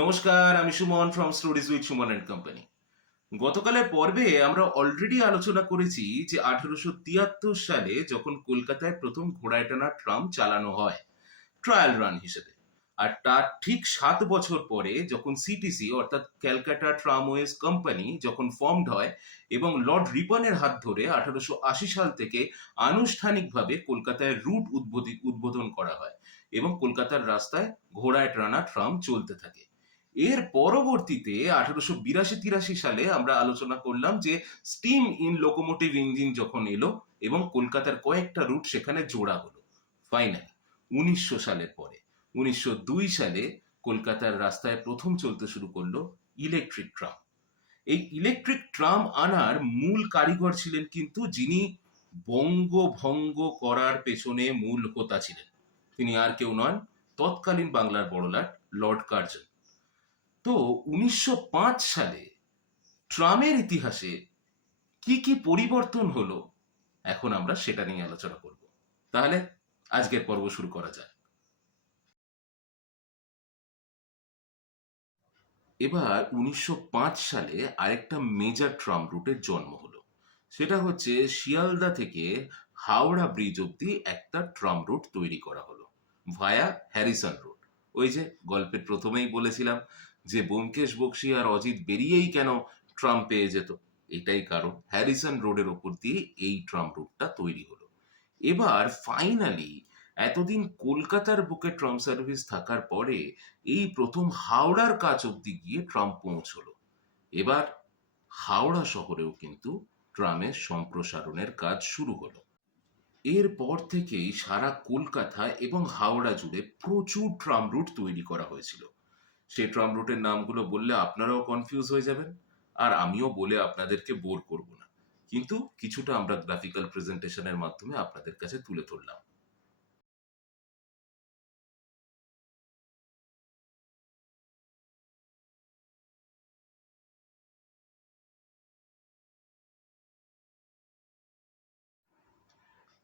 নমস্কার, আমি Suman from stories with Suman and company. গতকালের পর্বে আমরা অলরেডি আলোচনা করেছি যে 1873 সালে যখন কলকাতায় প্রথম ঘোড়ায় টানা ট্রাম চালানো হয় ট্রায়াল রান হিসেবে। আর তার ঠিক 7 বছর পরে যখন সিটিসি অর্থাৎ ক্যালকাটা ট্রামওয়েজ কোম্পানি যখন ফর্মড হয় এবং লর্ড রিপনের হাত ধরে 1880 সাল থেকে আনুষ্ঠানিকভাবে কলকাতায় রুট উদ্বোধন করা হয় এবং কলকাতার রাস্তায় ঘোড়ায় টানা ট্রাম চলতে থাকে। এর পরবর্তীতে 1882-83 সালে আমরা আলোচনা করলাম যে স্টিম ইন লোকোমোটিভ ইঞ্জিন যখন এলো এবং কলকাতার কয়েকটা রুট সেখানে জোড়া হলো। ফাইনালি 1900 সালের পরে 1902 সালে কলকাতার রাস্তায় প্রথম চলতে শুরু করলো ইলেকট্রিক ট্রাম। এই ইলেকট্রিক ট্রাম আনার মূল কারিগর ছিলেন কিন্তু যিনি বঙ্গভঙ্গ করার পেছনে মূল হোতা ছিলেন, তিনি আর কেউ নন, তৎকালীন বাংলার বড়লাট লর্ড কার্জন। তো 1905 সালে ট্রামের ইতিহাসে কি কি পরিবর্তন হলো এখন আমরা সেটা নিয়ে আলোচনা করব। তাহলে আজকের পর্ব শুরু করা যায়। এবার 1905 সালে আরেকটা মেজর ট্রাম রুটের জন্ম হলো। সেটা হচ্ছে শিয়ালদা থেকে হাওড়া ব্রিজ অব্দি একটা ট্রাম রুট তৈরি করা হলো ভায়া হ্যারিসন রোড। ওই যে গল্পের প্রথমেই বলেছিলাম যে ব্যোমকেশ বক্সী আর অজিত বেরিয়েই কেন ট্রাম পেয়ে যেত, এটাই কারণ। হ্যারিসন রোডের ওপর দিয়ে এই ট্রাম রুটটা তৈরি হলো। এবার ফাইনালি এতদিন কলকাতার বুকে ট্রাম সার্ভিস থাকার পরে এই প্রথম হাওড়ার কাছ অব্দি গিয়ে ট্রাম পৌঁছলো। এবার হাওড়া শহরেও কিন্তু ট্রামের সম্প্রসারণের কাজ শুরু হলো। এরপর থেকেই সারা কলকাতা এবং হাওড়া জুড়ে প্রচুর ট্রাম রুট তৈরি করা হয়েছিল। সেই ট্রাম রুটের নামগুলো বললে আপনারাও কনফিউজ হয়ে যাবেন, আর আমিও বলে আপনাদেরকে বোর করব না, কিন্তু কিছুটা আমরা গ্রাফিক্যাল প্রেজেন্টেশনের মাধ্যমে আপনাদের কাছে তুলে ধরলাম।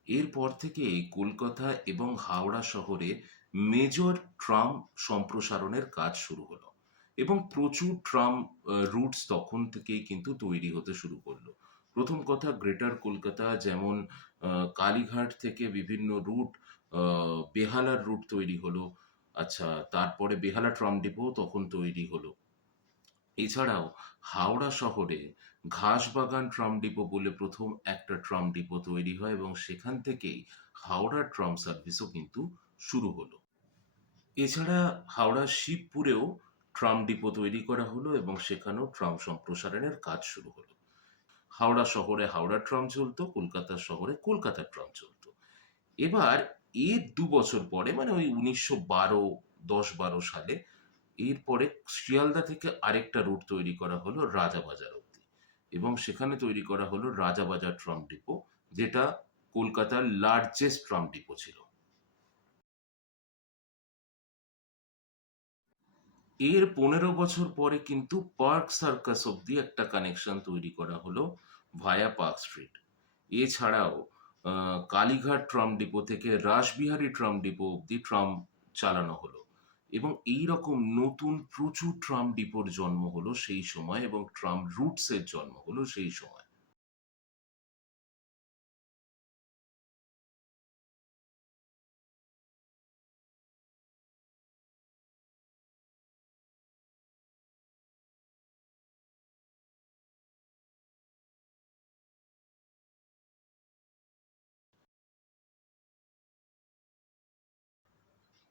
এরপর থেকে কলকাতা এবং হাওড়া শহরে মেজর ট্রাম সম্প্রসারণের কাজ শুরু হলো এবং প্রচুর ট্রাম রুটস তখন থেকেই কিন্তু তৈরি হতে শুরু করলো। প্রথম কথা, গ্রেটার কলকাতা যেমন কালীঘাট থেকে বিভিন্ন রুট, বেহালার রুট তৈরি হলো। আচ্ছা, তারপরে বেহালা ট্রাম ডিপো তখন তৈরি হলো। এছাড়াও হাওড়া শহরে ঘাসবাগান ট্রাম ডিপো বলে প্রথম একটা ট্রাম ডিপো তৈরি হয় এবং সেখান থেকেই হাওড়া ট্রাম সার্ভিসও কিন্তু শুরু হলো। এছাড়া হাওড়া শিবপুরেও ট্রাম ডিপো তৈরি করা হলো এবং সেখানেও ট্রাম সম্প্রসারণের কাজ শুরু হলো। হাওড়া শহরে হাওড়া ট্রাম চলতো, কলকাতা শহরে কলকাতা ট্রাম চলতো। এবার এর 2 বছর পরে মানে ওই 1912, 10-12 সালে এরপরে শিয়ালদা থেকে আরেকটা রুট তৈরি করা হলো রাজাবাজার অব্দি এবং সেখানে তৈরি করা হলো রাজাবাজার ট্রাম ডিপো, যেটা কলকাতার লার্জেস্ট ট্রাম ডিপো ছিল। এর 15 বছর পরে কিন্তু পার্ক সার্কাস অব্দি একটা কানেকশন তৈরি করা হলো ভায়া পার্ক স্ট্রিট। এছাড়াও কালীঘাট ট্রাম ডিপো থেকে রাসবিহারী ট্রাম ডিপো অব্দি ট্রাম চালানো হলো এবং এই রকম নতুন প্রচুর ট্রাম ডিপোর জন্ম হলো সেই সময় এবং ট্রাম রুটস এর জন্ম হলো সেই সময়।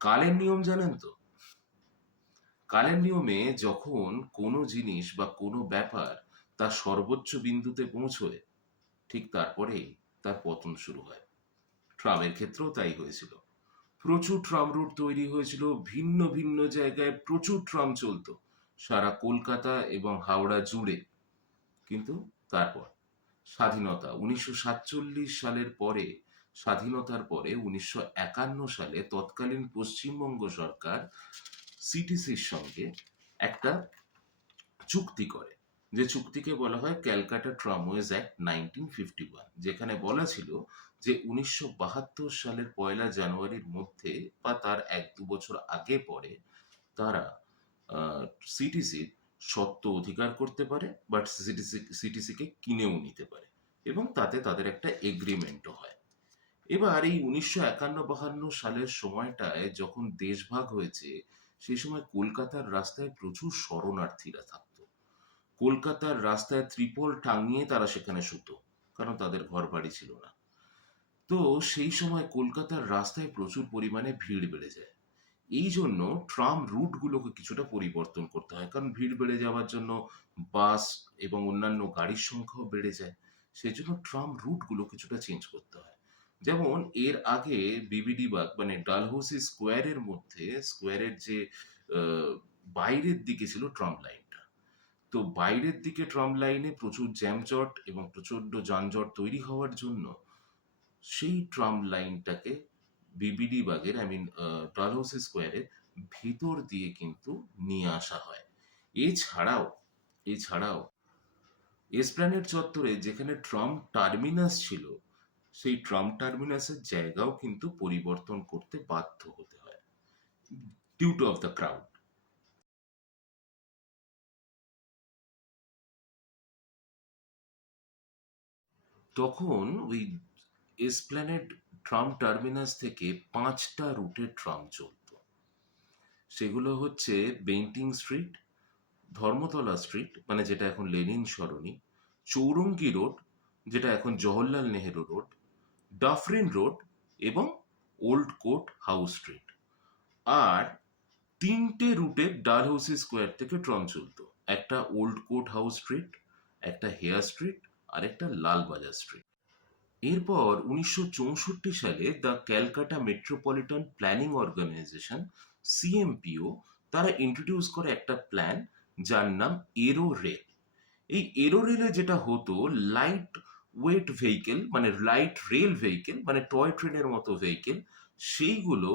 কালের নিয়ম জানেন তো? কালের নিয়মে যখন কোনো জিনিস বা কোনো ব্যাপার তার সর্বোচ্চ বিন্দুতে পৌঁছয়, ঠিক তারপরেই তার পতন শুরু হয়। ট্রামের ক্ষেত্রেও তাই হয়েছিল। প্রচুর ট্রাম রুট তৈরি হয়েছিল, ভিন্ন ভিন্ন জায়গায় প্রচুর ট্রাম চলতো সারা কলকাতা এবং হাওড়া জুড়ে। কিন্তু তারপর স্বাধীনতা 1947 সালের পরে, স্বাধীনতার পরে 1951 সালে তৎকালীন পশ্চিমবঙ্গ সরকার সিটিসির সঙ্গে একটা চুক্তি করে, যে চুক্তিকে বলা হয় ক্যালকাটা ট্রামওয়েজ অ্যাক্ট 1951, যেখানে বলা ছিল যে 1972 সালের 1লা জানুয়ারির মধ্যে বা তার 1-2 বছর আগে পরে তারা সিটিসির স্বত্ব অধিকার করতে পারে, বাট সিটিসিকে কিনেও নিতে পারে, এবং তাতে তাদের একটা এগ্রিমেন্টও হয়। এবার এই 1951-52 সালের সময়টায় যখন দেশভাগ হয়েছে, সেই সময় কলকাতার রাস্তায় প্রচুর শরণার্থীরা থাকতো। কলকাতার রাস্তায় ত্রিপল টাঙিয়ে তারা সেখানে শুতো, কারণ তাদের ঘর বাড়ি ছিল না। তো সেই সময় কলকাতার রাস্তায় প্রচুর পরিমাণে ভিড় বেড়ে যায়। এই জন্য ট্রাম রুটগুলোকে কিছুটা পরিবর্তন করতে হয়, কারণ ভিড় বেড়ে যাওয়ার জন্য বাস এবং অন্যান্য গাড়ির সংখ্যাও বেড়ে যায়। সেই জন্য ট্রাম রুটগুলো কিছুটা চেঞ্জ করতে হয়। যেমন এর আগে বিবিডি বাগ মানে ডালহৌসি স্কোয়ারের মধ্যে, স্কোয়ারের যে আহ, বাইরের দিকে ছিল ট্রাম লাইনটা। তো বাইরের দিকে ট্রাম লাইনে প্রচুর জ্যামজট এবং প্রচন্ড যানজট তৈরি হওয়ার জন্য সেই ট্রাম লাইনটাকে বিবিডি বাগের ডালহৌসি স্কোয়ারের ভিতর দিয়ে কিন্তু নিয়ে আসা হয়। এছাড়াও এসপ্ল্যানেড চত্বরে যেখানে ট্রাম টার্মিনাস ছিল, সেই ট্রাম টার্মিনাসের জায়গাও কিন্তু পরিবর্তন করতে বাধ্য হতে হয়, due to of the crowd. তখন ওই এসপ্ল্যানেড ট্রাম টার্মিনাস থেকে 5টা রুটে ট্রাম চলতো। সেগুলো হচ্ছে বেন্টিং স্ট্রিট, ধর্মতলা স্ট্রিট মানে যেটা এখন লেনিন সরণি, চৌরঙ্গি রোড যেটা এখন Jawaharlal Nehru road, Dufferin road এবং ওল্ড কোর্ট হাউস স্ট্রিট। আর 3টে রুটে ডালহৌসি স্কোয়ার থেকে ট্রাম চলতো। একটা ওল্ড কোর্ট হাউস স্ট্রিট, একটা হেয়ার স্ট্রিট, আর একটা লালবাজার স্ট্রিট। এরপর 1964 সালে the Calcutta metropolitan planning organisation, CMPO, তারা ইন্ট্রোডিউস করে একটা প্ল্যান যার নাম এরো রেল। এই এরো রেলে যেটা হতো, লাইট ওয়েট ভেহিকেল মানে লাইট রেল ভেহিকেল মানে টয় ট্রেনের মতো ভেহিকেল, সেইগুলো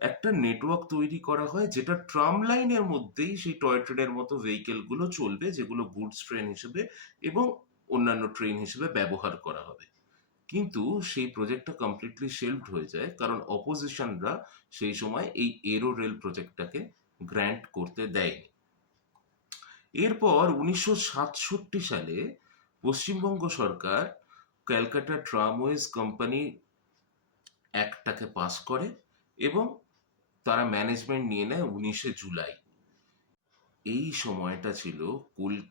একটা নেটওয়ার্ক তৈরি করা হয় যেটা ট্রাম লাইনের মধ্যেই সেই টয় ট্রেনের মতো ভেহিকেল গুলো চলবে, যেগুলো গুডস ট্রেন হিসেবে এবং অন্যান্য ট্রেন হিসেবে ব্যবহার করা হবে। কিন্তু সেই প্রজেক্টটা কমপ্লিটলি শেলফড হয়ে যায়, কারণ অপোজিশনরা সেই সময় এই এরো রেল প্রজেক্টটাকে গ্র্যান্ট করতে দেয়নি। এরপর 1967 সালে পশ্চিমবঙ্গ সরকার ক্যালকাটা ট্রামওয়েজ কোম্পানি অ্যাক্টটাকে পাস করে এবং তারা ম্যানেজমেন্ট নিয়ে নেয় 19 জুলাই। এই সময়টা ছিল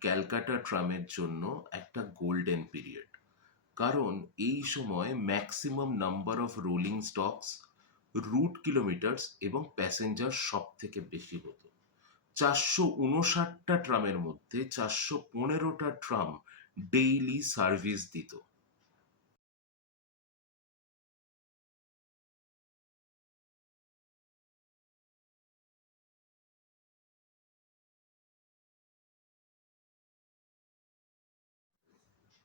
ক্যালকাটা ট্রামের জন্য একটা গোল্ডেন পিরিয়ড, কারণ এই সময় maximum number of rolling stocks, route kilometres এবং প্যাসেঞ্জার সব থেকে বেশি হতো। 459টা ট্রামের মধ্যে 415টা ট্রাম ডেইলি সার্ভিস দিত।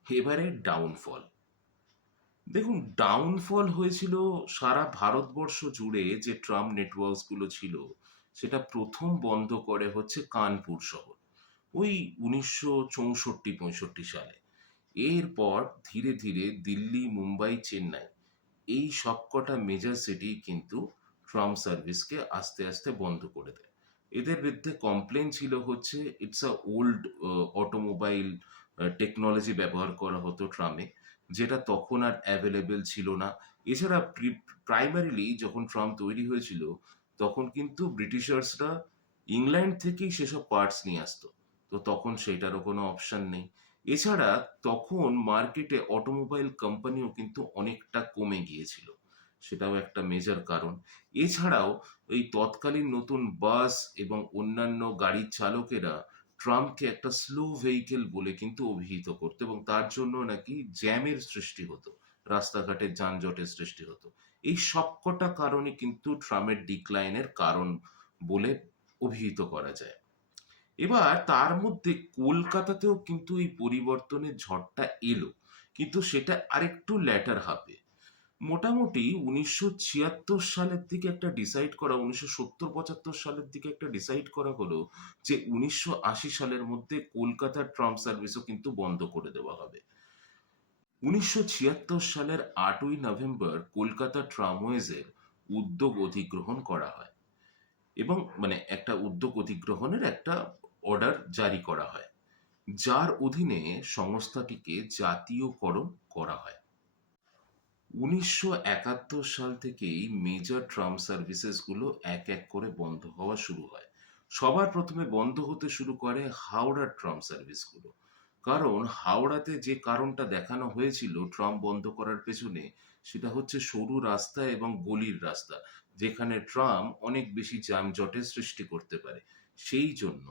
এবারে ডাউনফল। দেখুন, ডাউনফল হয়েছিল সারা ভারতবর্ষ জুড়ে। যে ট্রাম নেটওয়ার্কস গুলো ছিল, সেটা প্রথম বন্ধ করে হচ্ছে কানপুর শহর, ওই 1964-65 সালে। এরপর ধীরে ধীরে দিল্লি, মুম্বাই, চেন্নাই, এই সবকটা মেজর সিটি কিন্তু ট্রাম সার্ভিসকে আস্তে আস্তে বন্ধ করে দেয়। এদের বিরুদ্ধে কমপ্লেন ছিল হচ্ছে it's a old automobile technology ব্যবহার করা হতো ট্রামে, যেটা তখন আর অ্যাভেলেবেল ছিল না। এছাড়া প্রাইমারিলি যখন ট্রাম তৈরি হয়েছিল, তখন কিন্তু ব্রিটিশার্সরা ইংল্যান্ড থেকেই সেসব পার্টস নিয়ে আসতো। তো তখন সেটারও কোনো অপশন নেই। এছাড়া তখন মার্কেটে অটোমোবাইল কোম্পানিও কিন্তু অনেকটা কমে গিয়েছিল, সেটাও একটা মেজর কারণ। এছাড়াও ওই তৎকালীন নতুন বাস এবং অন্যান্য গাড়ির চালকেরা ট্রামকে একটা স্লো ভেহিকেল বলে কিন্তু অভিহিত করতো, এবং তার জন্য নাকি জ্যামের সৃষ্টি হতো, রাস্তাঘাটে যানজটের সৃষ্টি হতো। এই সবকটা কারণে কিন্তু ট্রামের ডিক্লাইনের কারণ বলে অভিহিত করা যায়। এবার তার মধ্যে কলকাতাতেও কিন্তু এই পরিবর্তনের ঝড়টা এলো, কিন্তু সেটা আরেকটু ল্যাটার হাফে। মোটামুটি 1976 সালের দিকে একটা ডিসাইড করা, 1970-75 সালের দিকে একটা ডিসাইড করা হলো যে 1980 সালের মধ্যে কলকাতার ট্রাম সার্ভিসও কিন্তু বন্ধ করে দেওয়া হবে। 1976 সালের 8ই নভেম্বর কলকাতা ট্রামওয়েজের উদ্যোগ অধিগ্রহণ করা হয়। এবং মানে একটা উদ্যোগ অধিগ্রহণের একটা অর্ডার জারি করা হয়, যার অধীনে সংস্থাটিকে জাতীয়করণ করা হয়। 1971 সাল থেকেই মেজর ট্রাম সার্ভিসেসগুলো এক এক করে বন্ধ হওয়া শুরু হয়। সবার প্রথমে বন্ধ হতে শুরু করে হাওড়ার ট্রাম সার্ভিসগুলো। কারণ হাওড়াতে যে কারণটা দেখানো হয়েছিল ট্রাম বন্ধ করার পেছনে, সেটা হচ্ছে সরু রাস্তা এবং গলির রাস্তা, যেখানে ট্রাম অনেক বেশি যানজটের সৃষ্টি করতে পারে। সেই জন্য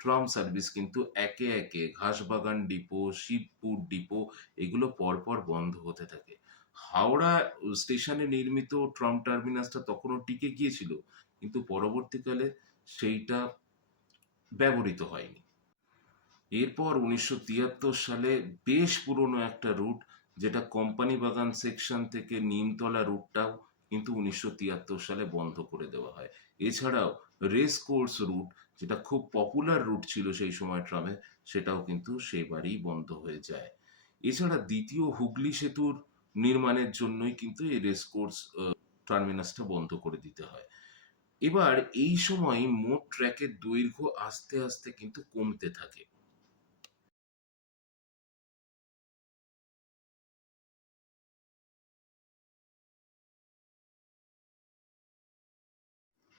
ট্রাম সার্ভিস কিন্তু একে একে ঘাসবাগান ডিপো, শিবপুর ডিপো এগুলো পরপর বন্ধ হতে থাকে। হাওড়া স্টেশনে নির্মিত ট্রাম টার্মিনাসটা তখনও টিকে গিয়েছিল, কিন্তু পরবর্তীকালে সেইটা ব্যবহৃত হয়নি। এরপর 1973 সালে বেশ পুরনো একটা রুট, যেটা কোম্পানি বাগান সেকশন থেকে নিমতলা রুটটাও কিন্তু 1973 সালে বন্ধ করে দেওয়া হয়। এছাড়াও রেস কোর্স রুট, যেটা খুব পপুলার রুট ছিল সেই সময় ট্রামে, সেটাও কিন্তু সেবারই বন্ধ হয়ে যায়। এছাড়া দ্বিতীয় হুগলি সেতুর নির্মাণের জন্যই কিন্তু এই রেস কোর্স টার্মিনাসটা বন্ধ করে দিতে হয়। এবার এই সময় মোট ট্র্যাকের দৈর্ঘ্য আস্তে আস্তে কিন্তু কমতে থাকে।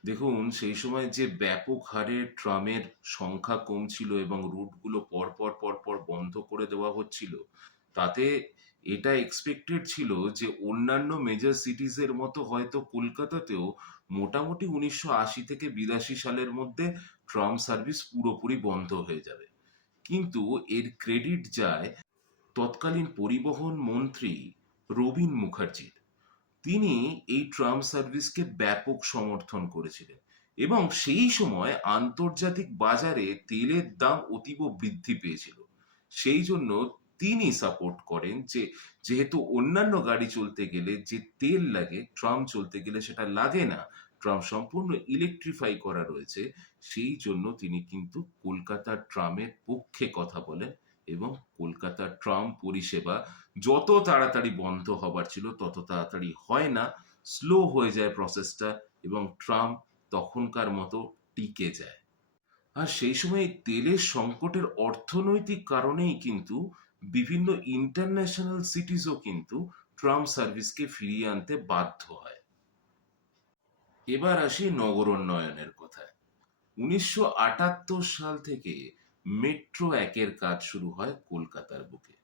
দেখুন, সেই সময় যে ব্যাপক হারে ট্রামের সংখ্যা কমছিল এবং রুটগুলো পরপর পরপর বন্ধ করে দেওয়া হচ্ছিল, তাতে এটা এক্সপেক্টেড ছিল যে অন্যান্য মেজর সিটিজের মতো হয়তো কলকাতাতেও মোটামুটি 1980 থেকে 82 সালের মধ্যে ট্রাম সার্ভিস পুরোপুরি বন্ধ হয়ে যাবে। কিন্তু এর ক্রেডিট যায় তৎকালীন পরিবহন মন্ত্রী রবীন মুখার্জির। তিনি এই ট্রাম সার্ভিসকে ব্যাপক সমর্থন করেছিলেন এবং সেই সময় আন্তর্জাতিক বাজারে তেলের দাম অতীব বৃদ্ধি পেয়েছিল। সেই জন্য তিনি সাপোর্ট করেন যে যেহেতু অন্যান্য গাড়ি চলতে গেলে যে তেল লাগে, ট্রাম চলতে গেলে সেটা লাগে না, ট্রাম সম্পূর্ণ ইলেকট্রিফাই করা রয়েছে, সেই জন্য তিনি কিন্তু কলকাতার ট্রামের পক্ষে কথা বলেন এবং কলকাতার ট্রাম পরিষেবা যত তাড়াতাড়ি বন্ধ হবার ছিল তত তাড়াতাড়ি হয় না, স্লো হয়ে যায় প্রসেসটা এবং ট্রাম তখনকার মতো টিকে যায়। আর সেই সময় তেলের সংকটের অর্থনৈতিক কারণেই কিন্তু বিভিন্ন ইন্টারন্যাশনাল সিটিজও কিন্তু ট্রাম সার্ভিসকে ফিরিয়ে আনতে বাধ্য হয়। এবার আসি নগরোন্নয়নের কথায়। 1978 সাল থেকে মেট্রো একের কাজ শুরু হয় কলকাতার বুকে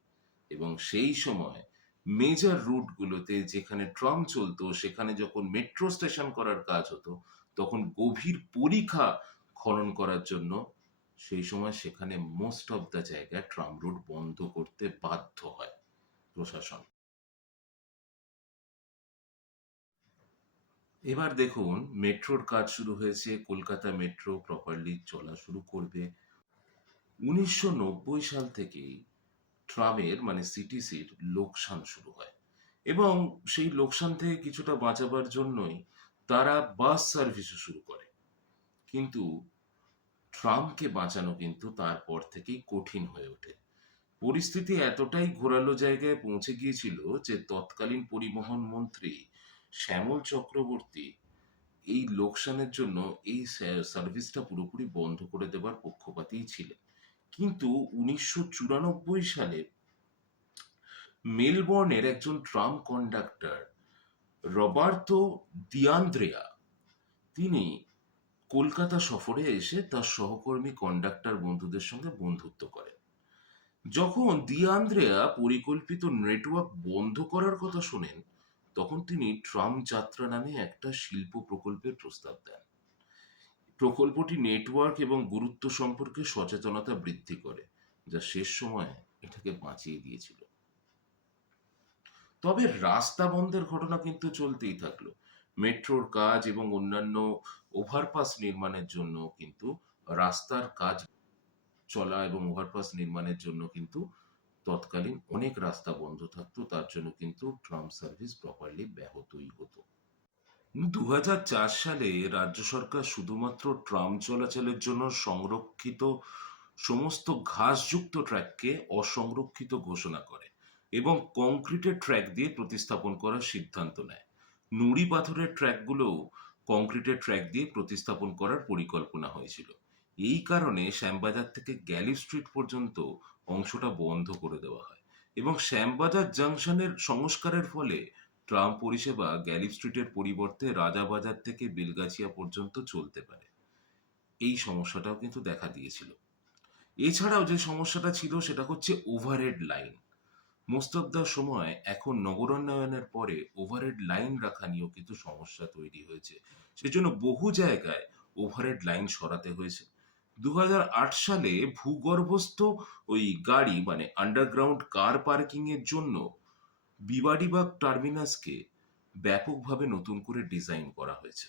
এবং সেই সময় মেজর রুটগুলোতে যেখানে ট্রাম চলতো সেখানে যখন মেট্রো স্টেশন করার কাজ হতো, তখন গভীর পরিখা খনন করার জন্য সেই সময় সেখানে মোস্ট অফ দ্য জায়গায় ট্রাম রুট বন্ধ করতে বাধ্য হয় প্রশাসন। এবার দেখুন, মেট্রোর কাজ শুরু হয়েছে, কলকাতা মেট্রো প্রপারলি চলা শুরু করবে। 1990 সাল থেকেই ট্রামের মানে সিটিসির লোকসান শুরু হয় এবং সেই লোকসান থেকে কিছুটা বাঁচাবার জন্যই তারা বাস সার্ভিসও শুরু করে। কিন্তু ট্রামকে বাঁচানো কিন্তু তারপর থেকেই কঠিন হয়ে ওঠে। পরিস্থিতি এতটাই ঘোরালো জায়গায় পৌঁছে গিয়েছিল যে তৎকালীন পরিবহন মন্ত্রী শ্যামল চক্রবর্তী এই লোকসানের জন্য এই সার্ভিসটা পুরোপুরি বন্ধ করে দেবার পক্ষপাতী ছিলেন। কিন্তু 1994 সালে মেলবোর্নের একজন ট্রাম কন্ডাক্টর রবার্তো দিয়ান্দ্রেয়া, তিনি কলকাতা সফরে এসে তার সহকর্মী কন্ডাক্টর বন্ধুদের সঙ্গে বন্ধুত্ব করেন। যখন দিয়ান্দ্রেয়া পরিকল্পিত নেটওয়ার্ক বন্ধ করার কথা শোনেন, তখন তিনি ট্রাম যাত্রা নামে একটা শিল্প প্রকল্পের প্রস্তাব দেন। প্রকল্পটি নেটওয়ার্ক এবং গুরুত্ব সম্পর্কে সচেতনতা বৃদ্ধি করে, যা শেষ সময়ে এটাকে বাঁচিয়ে দিয়েছিল। তবে রাস্তা বন্ধের ঘটনা কিন্তু চলতেই থাকলো। মেট্রোর কাজ এবং অন্যান্য ওভারপাস নির্মাণের জন্য কিন্তু রাস্তার কাজ চলা এবং ওভারপাস নির্মাণের জন্য কিন্তু তৎকালীন অনেক রাস্তা বন্ধ থাকতো, তার জন্য কিন্তু ট্রাম সার্ভিস প্রপারলি ব্যাহতই হতো। 2004 সালে রাজ্য সরকার শুধুমাত্র ট্রাম চলাচলের জন্য সংরক্ষিত সমস্ত ঘাসযুক্ত ট্র্যাককে অসংরক্ষিত ঘোষণা করে এবং কংক্রিটের ট্র্যাক দিয়ে প্রতিস্থাপন করার সিদ্ধান্ত নেয়। নুড়ি পাথরের ট্র্যাকগুলোও কংক্রিটের ট্র্যাক দিয়ে প্রতিস্থাপন করার পরিকল্পনা হয়েছিল। এই কারণে শ্যামবাজার থেকে গ্যালি স্ট্রিট পর্যন্ত অংশটা বন্ধ করে দেওয়া হয় এবং শ্যামবাজার জাংশনের সংস্কারের ফলে ট্রাম পরিষেবা গ্যালি স্ট্রিটের পরিবর্তে রাজাবাজার থেকে বেলগাছিয়া পর্যন্ত চলতে পারে। এই সমস্যাটাও কিন্তু দেখা দিয়েছিল। এছাড়াও যে সমস্যাটা ছিল সেটা হচ্ছে overhead line. Most of the সময় এখন নগরায়নের পরে ওভারহেড লাইন রাখা নিয়েও কিন্তু সমস্যা তৈরি হয়েছে। সেজন্য বহু জায়গায় ওভারহেড লাইন সরাতে হয়েছে। 2008 সালে ভূগর্ভস্থ ওই গাড়ি মানে আন্ডারগ্রাউন্ড কার পার্কিং এর জন্য বিবাড়িবাগ টার্মিনাসকে ব্যাপকভাবে নতুন করে ডিজাইন করা হয়েছে।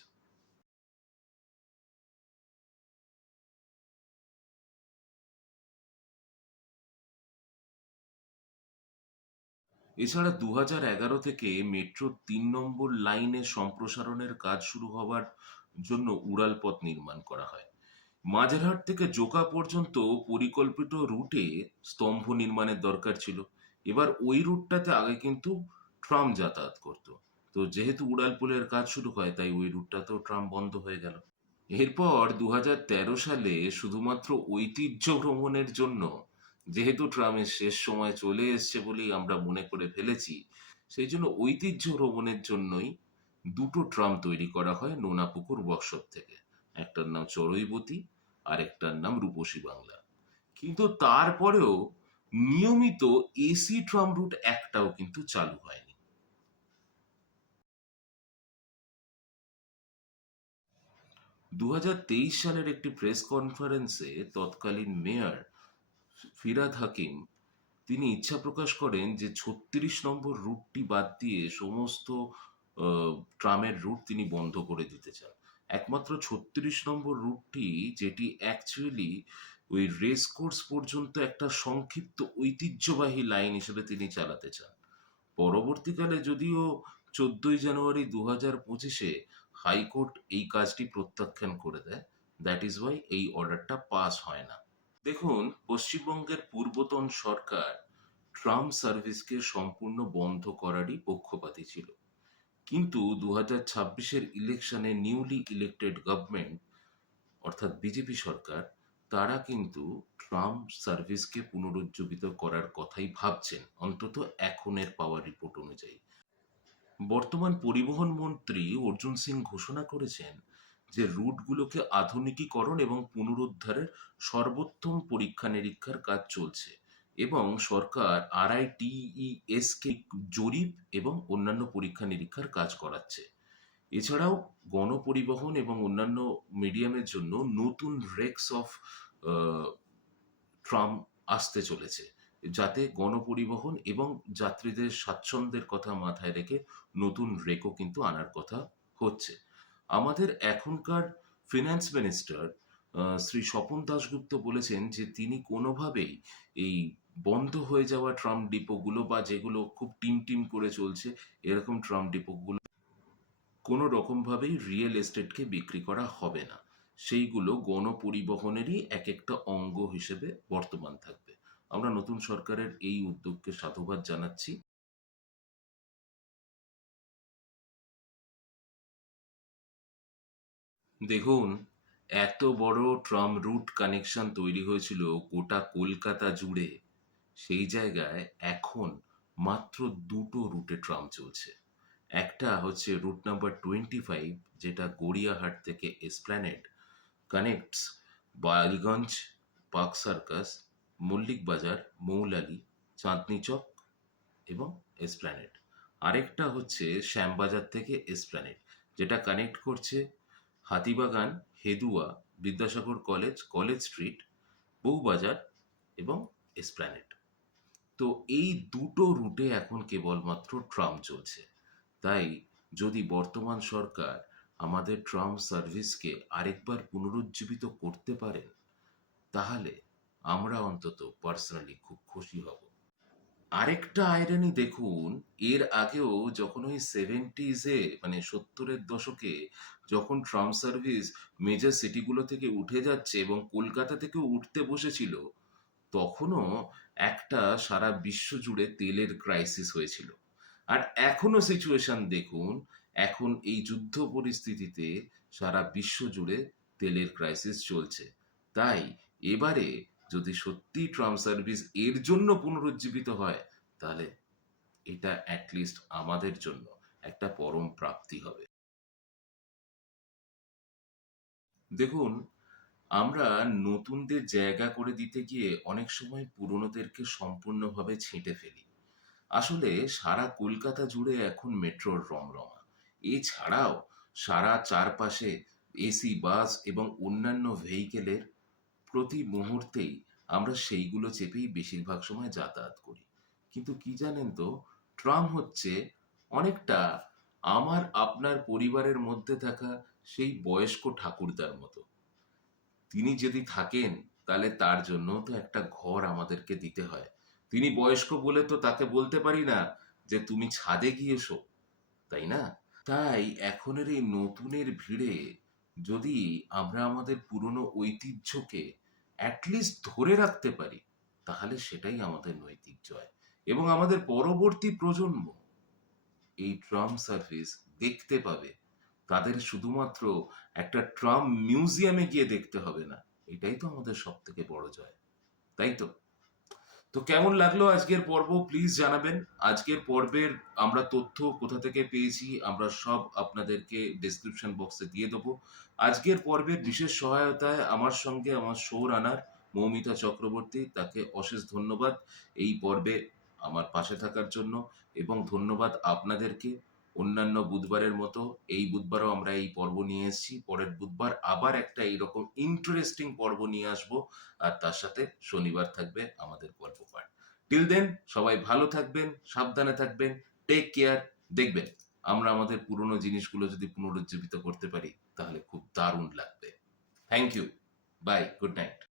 এছাড়া 2011 থেকে মেট্রোর 3 নম্বর লাইনের সম্প্রসারণের কাজ শুরু হবার জন্য উড়ালপথ নির্মাণ করা হয়। মাঝেরহাট থেকে জোকা পর্যন্ত পরিকল্পিত রুটে স্তম্ভ নির্মাণের দরকার ছিল। এবার ওই রুটটাতে আগে কিন্তু ট্রাম যাতায়াত করত। তো যেহেতু উড়ালপুলের কাজ শুরু হয় তাই ওই রুটটাতেও ট্রাম বন্ধ হয়ে গেল। এরপর 2013 সালে শুধুমাত্র ঐতিহ্য ভ্রমণের জন্য, যেহেতু ট্রামের শেষ সময় চলে এসছে বলেই আমরা মনে করে ফেলেছি, সেই জন্য ঐতিহ্য ভ্রমণের জন্যই দুটো ট্রাম তৈরি করা হয় নোনাপুকুর ওয়ার্কশপ থেকে। একটার নাম চড়ুইবতী আর একটার নাম রূপসী বাংলা। কিন্তু তারপরেও নিয়মিত এসি ট্রাম রুট একটাও কিন্তু চালু হয়নি। 2023 সালের একটি প্রেস কনফারেন্সে তৎকালীন মেয়র ফিরহাদ হাকিম তিনি ইচ্ছা প্রকাশ করেন যে 36 নম্বর রুটটি বাদ দিয়ে সমস্ত ট্রামের রুট তিনি বন্ধ করে দিতে চান। একমাত্র 36 নম্বর রুটটি, যেটি অ্যাকচুয়ালি ওই রেস কোর্স পর্যন্ত একটা সংক্ষিপ্ত ঐতিহ্যবাহী লাইন হিসেবে তিনি চালাতে চান। পরবর্তীকালে যদিও 14ই জানুয়ারি 2025-এ হাইকোর্ট এই কাজটি প্রত্যাখ্যান করে দেয়। দ্যাট ইজ ওয়াই এই অর্ডারটা পাস হয় না। দেখুন, পশ্চিমবঙ্গের পূর্বতন সরকার ট্রাম সার্ভিসকে সম্পূর্ণ বন্ধ করারই পক্ষপাতী ছিল। কিন্তু 2026-এর ইলেকশনে নিউলি ইলেক্টেড গভর্নমেন্ট অর্থাৎ বিজেপি সরকার, তারা কিন্তু ট্রাম সার্ভিসকে পুনরুজ্জীবিত করার কথাই ভাবছেন, অন্তত এখনের পাওয়া রিপোর্ট অনুযায়ী। বর্তমান পরিবহন মন্ত্রী অর্জুন সিং ঘোষণা করেছেন যে রুটগুলোকে আধুনিকীকরণ এবং পুনরুদ্ধারের সর্বোত্তম পরীক্ষা নিরীক্ষার কাজ চলছে এবং সরকার RITES কে জরিপ এবং অন্যান্য পরীক্ষা নিরীক্ষার কাজ করাচ্ছে। এছাড়াও গণপরিবহন এবং অন্যান্য মিডিয়ামের জন্য নতুন রেকস অফ ট্রাম আসতে চলেছে, যাতে গণপরিবহন এবং যাত্রীদের স্বাচ্ছন্দ্যের কথা মাথায় রেখে নতুন রেকও কিন্তু আনার কথা হচ্ছে। আমাদের এখনকার ফিনান্স মিনিস্টার শ্রী স্বপন দাশগুপ্ত বলেছেন যে তিনি কোনোভাবেই এই বন্ধ হয়ে যাওয়া ট্রাম ডিপোগুলো বা যেগুলো খুব টিম টিম করে চলছে এরকম ট্রাম ডিপোগুলো কোনো রকমভাবেই রিয়েল এস্টেটকে বিক্রি করা হবে না। সেইগুলো গণপরিবহনেরই এক একটা অঙ্গ হিসেবে বর্তমান থাকবে। আমরা নতুন সরকারের এই উদ্যোগকে সাধুবাদ জানাচ্ছি। দেখুন, এত বড় ট্রাম রুট কানেকশন তৈরি হয়েছিল গোটা কলকাতা জুড়ে, সেই জায়গায় এখন মাত্র দুটো রুটে ট্রাম চলছে। একটা হচ্ছে রুট নাম্বার 25, যেটা গড়িয়াহাট থেকে Esplanade connects Ballygunge, Park Circus, Mullick Bazar, Moulali, Chandni Chowk এবং এসপ্ল্যানেড। আরেকটা হচ্ছে শ্যামবাজার থেকে এসপ্ল্যানেড, যেটা কানেক্ট করছে Hatibagan, Hedua, Vidyasagar college, college street, Bowbazar এবং এসপ্ল্যানেড। তো এই দুটো রুটে এখন কেবলমাত্র ট্রাম চলছে। তাই যদি বর্তমান সরকার আমাদের ট্রাম সার্ভিসকে আরেকবার পুনরুজ্জীবিত করতে পারেন, তাহলে আমরা অন্তত পার্সোনালি খুব খুশি হব। আরেকটা আইরনি দেখুন, এর আগেও যখন ওই 70s-এ মানে 70-এর দশকে যখন ট্রাম সার্ভিস মেজর সিটিগুলো থেকে উঠে যাচ্ছে এবং কলকাতা থেকেও উঠতে বসেছিল, তখনও একটা সারা বিশ্ব জুড়ে তেলের ক্রাইসিস হয়েছিল। আর এখনো সিচুয়েশন দেখুন, এখন এই যুদ্ধ পরিস্থিতিতে সারা বিশ্ব জুড়ে তেলের ক্রাইসিস চলছে। তাই এবারে যদি সত্যি ট্রাম সার্ভিস এর জন্য পুনরুজ্জীবিত হয়, তাহলে এটা অ্যাটলিস্ট আমাদের জন্য একটা পরম প্রাপ্তি হবে। দেখুন, আমরা নতুনদের জায়গা করে দিতে গিয়ে অনেক সময় পুরনোদেরকে সম্পূর্ণভাবে ছেঁটে ফেলি। আসলে সারা কলকাতা জুড়ে এখন মেট্রোর রমরমা। এছাড়াও সারা চারপাশে এসি বাস এবং অন্যান্য ভেহিকেলের প্রতি মুহূর্তেই আমরা সেইগুলো চেপেই বেশিরভাগ সময় যাতায়াত করি। কিন্তু কি জানেন তো, ট্রাম হচ্ছে অনেকটা আমার আপনার পরিবারের মধ্যে থাকা সেই বয়স্ক ঠাকুরদার মতো। তিনি যদি থাকেন, তাহলে তার জন্য তো একটা ঘর আমাদেরকে দিতে হয়। তিনি বয়স্ক বলে তো তাকে বলতে পারি না যে তুমি ছাদে গিয়ে শো, তাই না? তাই এখনের এই নতুনের ভিড়ে যদি আমরা আমাদের পুরনো ঐতিহ্যকে অ্যাটলিস্ট ধরে রাখতে পারি, তাহলে সেটাই আমাদের নৈতিক জয়। এবং আমাদের পরবর্তী প্রজন্ম এই ট্রাম সার্ভিস দেখতে পাবে। তাদের শুধুমাত্র একটা ট্রাম মিউজিয়ামে গিয়ে দেখতে হবে না। এটাই তো আমাদের সব থেকে বড় জয়, তাই তো? তো কেমন লাগলো আজকের পর্ব প্লিজ জানাবেন। আজকের পর্বের আমরা তথ্য কোথা থেকে পেয়েছি আমরা সব আপনাদেরকে ডেসক্রিপশন বক্সে দিয়ে দেবো। আজকের পর্বের বিশেষ সহায়তায় আমার সঙ্গে আমার শো রানার মৌমিতা চক্রবর্তী, তাকে অশেষ ধন্যবাদ এই পর্বে আমার পাশে থাকার জন্য। এবং ধন্যবাদ আপনাদেরকে। অন্যান্য বুধবারের মতো এই বুধবারও আমরা এই পর্ব নিয়ে এসেছি। পরের বুধবার আবার একটা এইরকম ইন্টারেস্টিং পর্ব নিয়ে আসবো। আর তার সাথে শনিবার থাকবে আমাদের গল্প পাঠ। টিল দেন সবাই ভালো থাকবেন, সাবধানে থাকবেন, টেক কেয়ার। দেখবেন আমরা আমাদের পুরনো জিনিসগুলো যদি পুনরুজ্জীবিত করতে পারি, তাহলে খুব দারুণ লাগবে। Thank you. Bye, good night.